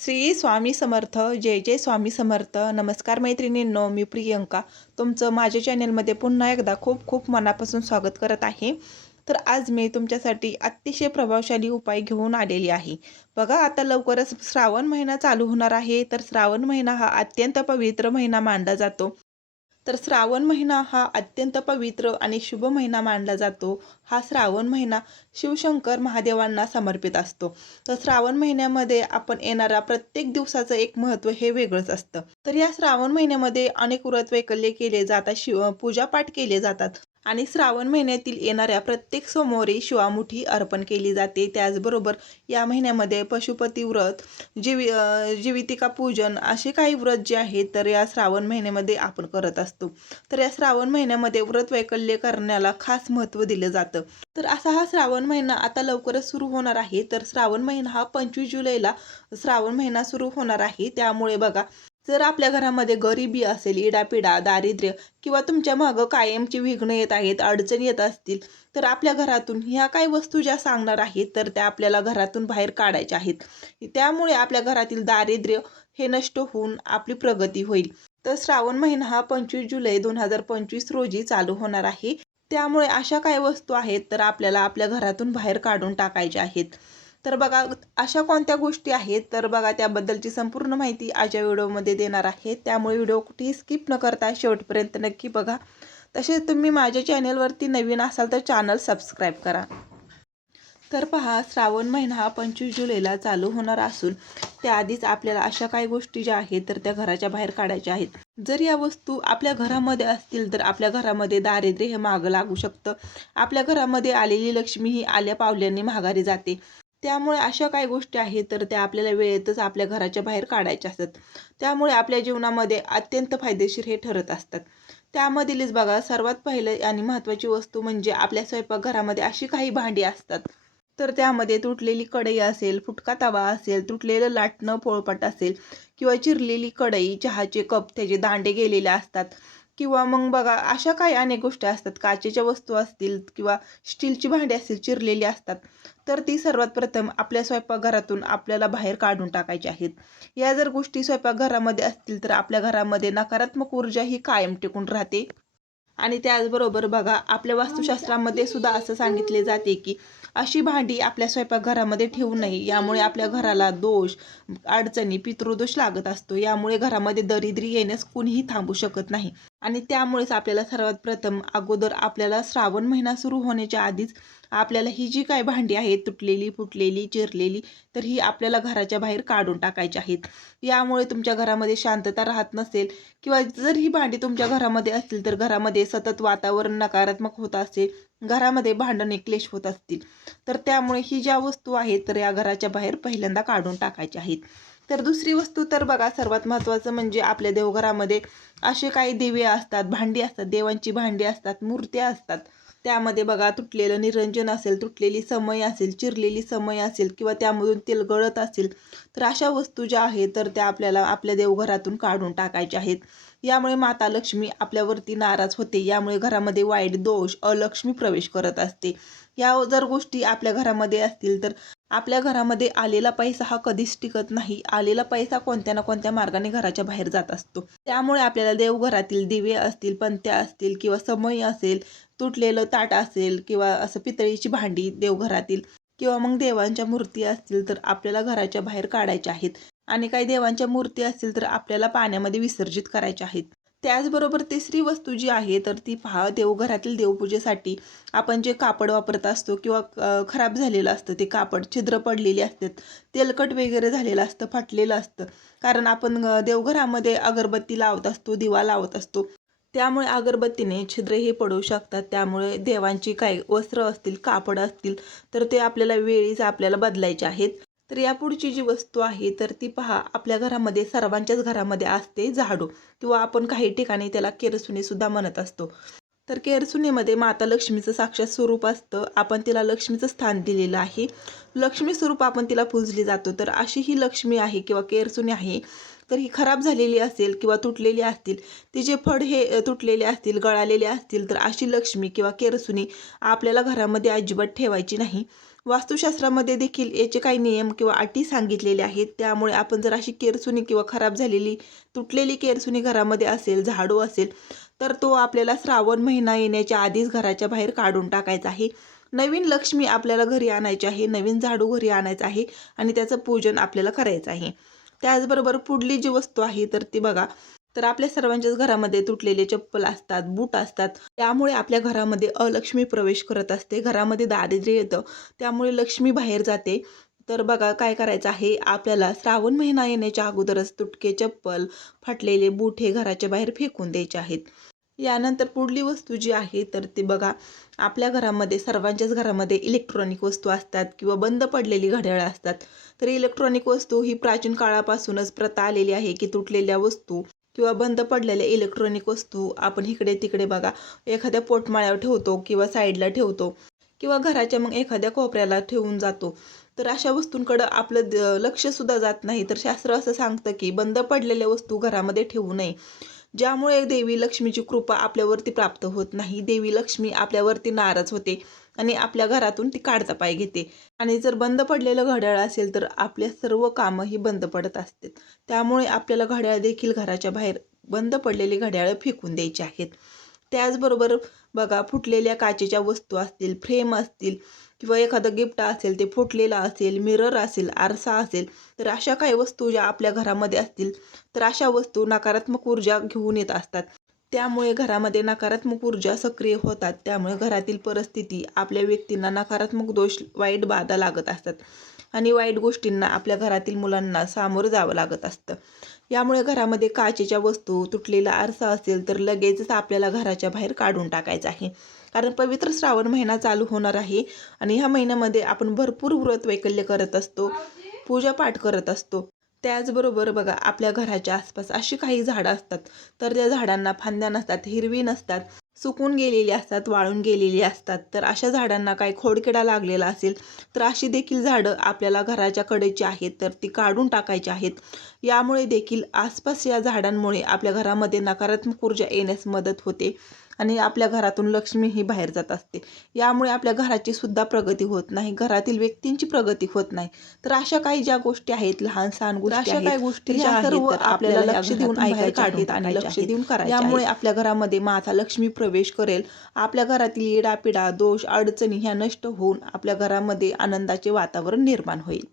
श्री स्वामी समर्थ जय जय स्वामी समर्थ. नमस्कार मैत्रिणींनो मी प्रियंका. तुमचं माझ्या चॅनलमध्ये पुन्हा एकदा खूप खूप मनापासून स्वागत करत आहे. तर आज मी तुमच्यासाठी अतिशय प्रभावशाली उपाय घेऊन आलेली आहे. बघा आता लवकरच श्रावण महिना चालू होणार आहे. तर श्रावण महिना हा अत्यंत पवित्र महिना मानला जातो. तर श्रावण महिना हा अत्यंत पवित्र आणि शुभ महिना मानला जातो. हा श्रावण महिना शिवशंकर महादेवांना समर्पित असतो. तर श्रावण महिन्यामध्ये आपण येणारा प्रत्येक दिवसाचं एक महत्त्व हे वेगळंच असतं. तर या श्रावण महिन्यामध्ये अनेक व्रत वैकल्य केले जातात शिव पूजापाठ केले जातात. आणि श्रावण महिन्यातील येणाऱ्या प्रत्येक सोमवारी शिवामुठी अर्पण केली जाते. त्याचबरोबर या महिन्यामध्ये पशुपती व्रत जीवी जीवितिका पूजन असे काही व्रत जे आहेत तर या श्रावण महिन्यामध्ये आपण करत असतो. तर या श्रावण महिन्यामध्ये व्रत वैकल्य करण्याला खास महत्त्व दिलं जातं. तर असा हा श्रावण महिना आता लवकरच सुरू होणार आहे. तर श्रावण महिना हा पंचवीस जुलैला श्रावण महिना सुरू होणार आहे. त्यामुळे बघा जर आपल्या घरामध्ये गरिबी असेल इडापिडा दारिद्र्य किंवा तुमच्या मागं कायमची विघ्न येत आहेत अडचणी येत असतील तर आपल्या घरातून ह्या काही वस्तू ज्या सांगणार आहेत तर त्या आपल्याला घरातून बाहेर काढायच्या आहेत. त्यामुळे आपल्या घरातील दारिद्र्य हे नष्ट होऊन आपली प्रगती होईल. तर श्रावण महिना हा पंचवीस जुलै दोन हजार पंचवीस रोजी चालू होणार आहे. त्यामुळे अशा काही वस्तू आहेत तर आपल्याला आपल्या घरातून बाहेर काढून टाकायच्या आहेत. तर बघा अशा कोणत्या गोष्टी आहेत? तर बघा त्याबद्दलची संपूर्ण माहिती आजच्या व्हिडिओमध्ये देणार आहे. त्यामुळे व्हिडिओ कुठेही स्किप न करता शेवटपर्यंत नक्की बघा. तसेच तुम्ही माझ्या चॅनलवरती नवीन असाल तर चॅनल सबस्क्राईब करा. तर पहा श्रावण महिना हा पंचवीस जुलैला चालू होणार असून त्याआधीच आपल्याला अशा काही गोष्टी ज्या आहेत तर त्या घराच्या बाहेर काढायच्या आहेत. जर या वस्तू आपल्या घरामध्ये असतील तर आपल्या घरामध्ये दारिद्र्य हे मागं लागू शकतं. आपल्या घरामध्ये आलेली लक्ष्मी ही आल्या पावल्याने माघारी जाते. त्यामुळे अशा काही गोष्टी आहेत तर त्या आपल्याला वेळेतच आपल्या घराच्या बाहेर काढायच्या असतात. त्यामुळे आपल्या जीवनामध्ये अत्यंत फायदेशीर हे ठरत असतात. त्यामधीलच बघा सर्वात पहिलं आणि महत्त्वाची वस्तू म्हणजे आपल्या स्वयंपाकघरामध्ये अशी काही भांडी असतात. तर त्यामध्ये तुटलेली कढई असेल फुटका तवा असेल तुटलेलं लाटणं पोळपट असेल किंवा चिरलेली कढई चहाचे कप त्याचे दांडे गेलेले असतात. किंवा मग बघा अशा काही अनेक गोष्टी असतात. काचेच्या वस्तू असतील किंवा स्टीलची भांडी असतील चिरलेली असतात. तर ती सर्वात प्रथम आपल्या स्वयंपाकघरातून आपल्याला बाहेर काढून टाकायची आहेत. या जर गोष्टी स्वयंपाकघरामध्ये असतील तर आपल्या घरामध्ये नकारात्मक ऊर्जा ही कायम टिकून राहते. आणि त्याचबरोबर बघा आपल्या वास्तुशास्त्रामध्ये सुद्धा असं सांगितले जाते की अशी भांडी आपल्या स्वयंपाकघरामध्ये ठेवू नये. यामुळे आपल्या घराला दोष अडचणी पितृदोष लागत असतो. यामुळे घरामध्ये दरिद्री येण्यास कुणीही थांबू शकत नाही. आणि त्यामुळेच आपल्याला सर्वात प्रथम अगोदर आपल्याला श्रावण महिना सुरू होण्याच्या आधीच आपल्याला ही जी काय भांडी आहेत तुटलेली फुटलेली चिरलेली तर ही आपल्याला घराच्या बाहेर काढून टाकायची आहेत. यामुळे तुमच्या घरामध्ये शांतता राहत नसेल किंवा जर ही भांडी तुमच्या घरामध्ये असतील तर घरामध्ये सतत वातावरण नकारात्मक होत असेल घरामध्ये भांडणे क्लेश होत असतील तर त्यामुळे ही ज्या वस्तू आहेत तर या घराच्या बाहेर पहिल्यांदा काढून टाकायच्या आहेत. तर दुसरी वस्तू तर बघा सर्वात महत्त्वाचं म्हणजे आपल्या देवघरामध्ये असे काही दिवे असतात भांडी असतात देवांची भांडी असतात मूर्त्या असतात. त्यामध्ये बघा तुटलेलं निरंजन असेल तुटलेली समय असेल चिरलेली समय असेल किंवा त्यामधून तेल गळत असेल तर अशा वस्तू ज्या आहेत तर त्या आपल्याला आपल्या देवघरातून काढून टाकायच्या आहेत. यामुळे माता लक्ष्मी आपल्यावरती नाराज होते. यामुळे घरामध्ये वाईट दोष अलक्ष्मी प्रवेश करत असते. या जर गोष्टी आपल्या घरामध्ये असतील तर आपल्या घरामध्ये आलेला पैसा हा कधीच टिकत नाही. आलेला पैसा कोणत्या ना कोणत्या मार्गाने घराच्या बाहेर जात असतो. त्यामुळे आपल्याला देवघरातील दिवे असतील पंत्या असतील किंवा समयी असेल तुटलेलं ताट असेल किंवा असं पितळीची भांडी देवघरातील किंवा मग देवांच्या मूर्ती असतील तर आपल्याला घराच्या बाहेर काढायच्या आहेत. आणि काही देवांच्या मूर्ती असतील तर आपल्याला पाण्यामध्ये विसर्जित करायच्या आहेत. त्याचबरोबर तिसरी वस्तू जी आहे तर ती पहा देवघरातील देवपूजेसाठी आपण जे कापड वापरत असतो किंवा खराब झालेलं असतं ते कापड छिद्र पडलेली असतात तेलकट वगैरे झालेलं असतं फाटलेलं असतं. कारण आपण देवघरामध्ये अगरबत्ती लावत असतो दिवा लावत असतो. त्यामुळे अगरबत्तीने छिद्र हे पडू शकतात. त्यामुळे देवांची काही वस्त्र असतील कापड असतील तर ते आपल्याला वेळीच आपल्याला बदलायचे आहेत. तर या पुढची जी वस्तू आहे तर ती पहा आपल्या घरामध्ये सर्वांच्याच घरामध्ये असते झाडू. किंवा आपण काही ठिकाणी त्याला केरसुनीसुद्धा म्हणत असतो. तर केरसुनीमध्ये माता लक्ष्मीचं साक्षात स्वरूप असतं. आपण तिला लक्ष्मीचं स्थान दिलेलं आहे. लक्ष्मी स्वरूप आपण तिला पूजली जातो. तर अशी ही लक्ष्मी आहे किंवा केरसुनी आहे तर ही खराब झालेली असेल किंवा तुटलेली असतील तिचे फड हे तुटलेले असतील गळालेले असतील तर अशी लक्ष्मी किंवा केरसुनी आपल्याला घरामध्ये अजिबात ठेवायची नाही. वास्तुशास्त्रामध्ये देखील याचे काही नियम किंवा अटी सांगितलेले आहेत. त्यामुळे आपण जर अशी केरसुनी किंवा खराब झालेली तुटलेली केरसुनी घरामध्ये असेल झाडू असेल तर तो आपल्याला श्रावण महिना येण्याच्या आधीच घराच्या बाहेर काढून टाकायचा आहे. नवीन लक्ष्मी आपल्याला घरी आणायची आहे नवीन झाडू घरी आणायचं आहे आणि त्याचं पूजन आपल्याला करायचं आहे. त्याचबरोबर पुढली जी वस्तू आहे तर ती बघा तर आपल्या सर्वांच्याच घरामध्ये तुटलेले चप्पल असतात बूट असतात. त्यामुळे आपल्या घरामध्ये अलक्ष्मी प्रवेश करत असते. घरामध्ये दारिद्र्य येतं. त्यामुळे लक्ष्मी बाहेर जाते. तर बघा काय करायचं आहे? आपल्याला श्रावण महिना येण्याच्या अगोदरच तुटके चप्पल फाटलेले बूट हे घराच्या बाहेर फेकून द्यायचे आहेत. यानंतर पुढली वस्तू जी आहे तर ती बघा. आपल्या घरामध्ये सर्वांच्याच घरामध्ये इलेक्ट्रॉनिक वस्तू असतात किंवा बंद पडलेली घड्याळं असतात. तर इलेक्ट्रॉनिक वस्तू ही प्राचीन काळापासूनच प्रथा आलेली आहे की तुटलेल्या वस्तू किंवा बंद पडलेल्या इलेक्ट्रॉनिक वस्तू आपण इकडे तिकडे बघा. एखाद्या पोटमाळ्यावर ठेवतो किंवा साईडला ठेवतो किंवा घराच्या मग एखाद्या कोपऱ्याला ठेवून जातो. तर अशा वस्तूंकडं आपलं लक्षसुद्धा जात नाही. तर शास्त्र असं सांगतं की बंद पडलेल्या वस्तू घरामध्ये ठेवू नये. ज्यामुळे देवी लक्ष्मीची कृपा आपल्यावरती प्राप्त होत नाही. देवी लक्ष्मी आपल्यावरती नाराज होते. आणि आपल्या घरातून ती काढता पाय घेते. आणि जर बंद पडलेलं घड्याळ असेल तर आपल्या सर्व कामंही बंद पडत असतात. त्यामुळे आपल्याला घड्याळ देखील घराच्या बाहेर बंद पडलेली घड्याळं फेकून द्यायची आहेत. त्याचबरोबर बघा फुटलेल्या काचेच्या वस्तू असतील फ्रेम असतील किंवा एखादं गिफ्ट असेल ते फुटलेलं असेल मिरर असेल आरसा असेल तर अशा काही वस्तू ज्या आपल्या घरामध्ये असतील तर अशा वस्तू नकारात्मक ऊर्जा घेऊन येत असतात. त्यामुळे घरामध्ये नकारात्मक ऊर्जा सक्रिय होतात. त्यामुळे घरातील परिस्थिती आपल्या व्यक्तींना नकारात्मक दोष वाईट बाधा लागत असतात आणि वाईट गोष्टींना आपल्या घरातील मुलांना सामोरं जावं लागत असतं. यामुळे घरामध्ये काचेच्या वस्तू तुटलेला आरसा असेल तर लगेचच आपल्याला घराच्या बाहेर काढून टाकायचं आहे. कारण पवित्र श्रावण महिना चालू होणार आहे आणि ह्या महिन्यामध्ये आपण भरपूर व्रत वैकल्य करत असतो पूजापाठ करत असतो. त्याचबरोबर बघा आपल्या घराच्या आसपास अशी काही झाडं असतात. तर त्या झाडांना फांद्या नसतात हिरवी नसतात सुकून गेलेली असतात वाळून गेलेली असतात. तर अशा झाडांना काही खोडकिडा लागलेला असेल तर अशी देखील झाडं आपल्याला घराच्या कडेची आहेत तर ती काढून टाकायची आहेत. यामुळे देखील आसपास या झाडांमुळे आपल्या घरामध्ये नकारात्मक ऊर्जा येण्यास मदत होते. आणि आपल्या घरातून लक्ष्मी ही बाहेर जात असते. यामुळे आपल्या घराची सुद्धा प्रगती होत नाही. घरातील व्यक्तींची प्रगती होत नाही. तर अशा काही ज्या गोष्टी आहेत लहान सहान गोष्टी काही गोष्टी सर्व आपल्याला लक्ष देऊन आहेत आणि लक्ष देऊन करायच्या यामुळे आपल्या घरामध्ये माता लक्ष्मी प्रवेश करेल. आपल्या घरातील येडापिडा दोष अडचणी ह्या नष्ट होऊन आपल्या घरामध्ये आनंदाचे वातावरण निर्माण होईल.